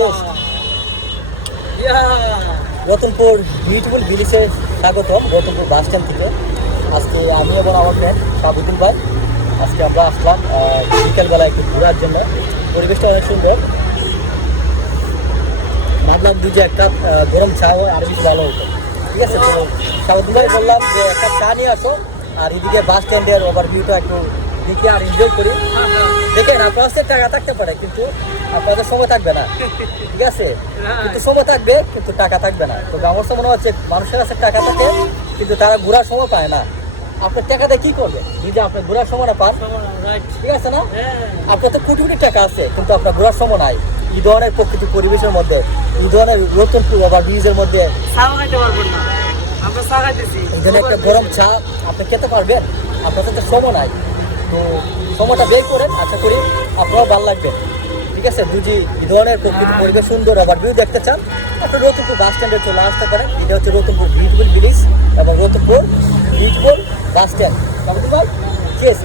Post Ratanpur beautiful ভিলেজে স্বাগতম। Ratanpur bus stand থেকে আজকে আমি এবং আমার ফ্রেন্ড সাবুদ্দিন ভাই আজকে আমরা আসলাম বিকেলবেলা একটু ঘোরার জন্য। পরিবেশটা অনেক সুন্দর। ভাবলাম দুজে একটা গরম চা হয় আরো বেশি ভালো হতো। ঠিক আছে, তো সাবুদ্দিন ভাই বললাম যে একটা চা নিয়ে আসো, আর এদিকে বাস স্ট্যান্ডের ওভারভিউটা একটু দেখি আর এনজয় করি। দেখেন আপনার কাছে টাকা থাকতে পারে কিন্তু আপনাদের সময় থাকবে না। ঠিক আছে, কিন্তু সময় থাকবে কিন্তু টাকা থাকবে না। তো আমার তো মনে হচ্ছে মানুষের কাছে টাকা থাকে কিন্তু তারা ঘোরার সময় পায় না। আপনার টাকাতে কি করবে যদি আপনার ঘোরার সময় না পান? ঠিক আছে না, আপনার তো কোটি কোটি টাকা আছে কিন্তু আপনার ঘোরার সময় নাই। এই ধরনের প্রকৃতি পরিবেশের মধ্যে, এই ধরনের রতনপুর বা ব্রিজের মধ্যে এখানে একটা গরম চা আপনি খেতে পারবেন? আপনার তো সময় নাই। তো সময়টা বের করেন, আশা করি আপনারও ভালো লাগবে। ঠিক আছে, যদি এই ধরনের প্রকৃতি পরিবেশ সুন্দর ওভারভিউ দেখতে চান আপনি রতনপুর বাস স্ট্যান্ডে চলে আসতে পারেন। এটা হচ্ছে রতনপুর বিউটিফুল ভিলেজ এবং রতনপুর বিউটিফুল বাস স্ট্যান্ড। ভাই, চেস।